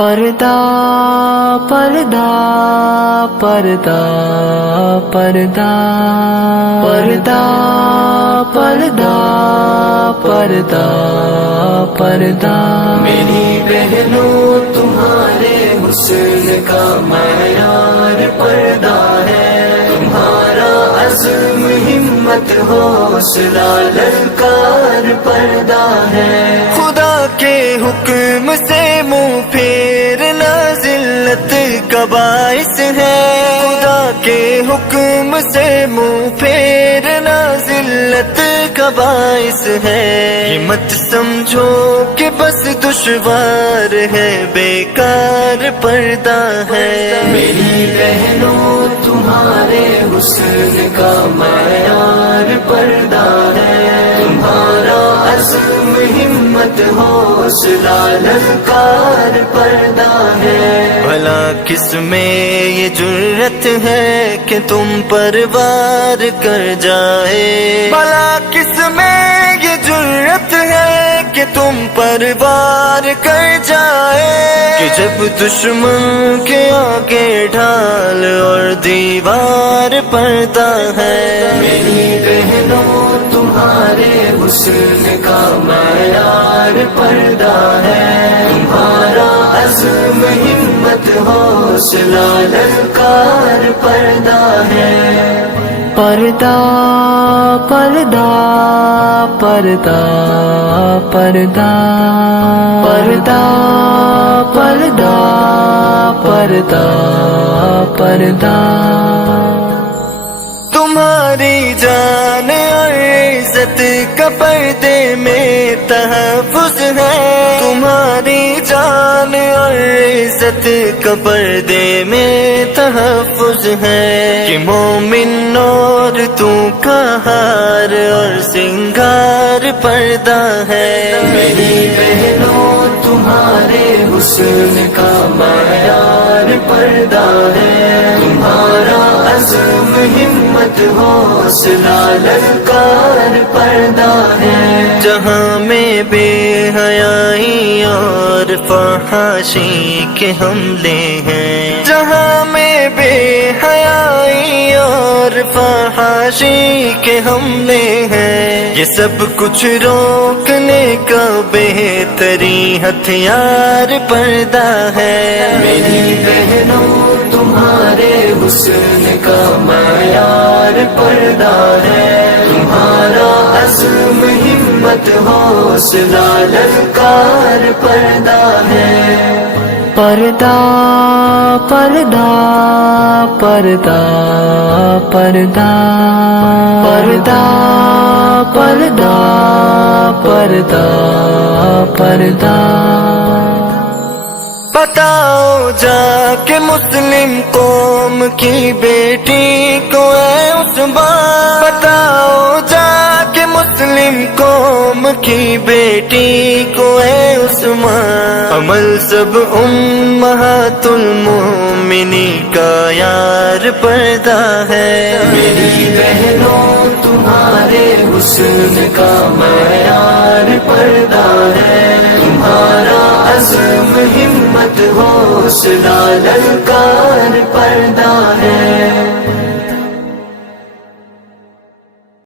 پردہ پردہ پردہ پردہ پردہ پردہ پردہ پردہ میری بہنوں تمہارے حسن کا معیار پردہ ہے، تمہارا عزم ہمت حوصلہ للکار پردہ ہے۔ خدا کے حکم سے منہ پھیرنا ذلت کا باعث ہے، خدا کے حکم سے منہ پھیرنا ذلت کا باعث ہے۔ یہ مت سمجھو کہ بس دشوار ہے، بیکار پردہ ہے۔ میری بہنوں تمہارے حسن کا معیار پردہ ہے، تمہارا عزم ہمت حوصلہ للکار پردہ ہے۔ بھلا کس میں یہ جرت ہے کہ تم پر وار کر جائے، بھلا کس میں یہ جرت ہے کہ تم پر وار کر جائے، کہ جب دشمن کے آگے ڈھال اور دیوار پردہ ہے۔ میری بہنوں تمہارے حسن کا معیار پردہ ہے، تمہارا عزم ہمت حوصلہ للکار پردہ ہے۔ پردہ پردہ پردہ پردہ پردہ پردہ پردہ پردہ تمہاری جان اور عزت کا پردے میں تحفظ ہے، تمہاری جان اور عزت کا پردے میں تحفظ ہے، کہ مومن اور تو کا ہار اور سنگار پردہ ہے۔ میری بہنوں تمہارے حسن کا معیار پردہ ہے، تمہارا عزم ہمت حوصلہ للکار پردہ ہے۔ جہاں میں بے حیائی اور فحاشی کے حملے ہیں، جہاں میں بے حیائی اور فحاشی کے حملے ہیں، یہ سب کچھ روکنے کا بہترین ہتھیار پردہ ہے۔ میری بہنوں تمہارے حسن کا معیار پردہ ہے، تمہارا عزم ہمت حوصلہ للکار پردہ ہے۔ پردہ پردہ پردہ پردہ پردہ پردہ پردہ پردہ بتاؤ جا کے مسلم قوم کی بیٹی کو اے عثمان، بتاؤ جا کے مسلم قوم کی بیٹی کو اے عثمان، عمل سب امہات المومنین کا یار پردہ ہے۔ میری بہنوں تمہارے حسن کا معیار پردہ ہے، تمہارا عزم ہمت حوصلہ للکار پردہ ہے۔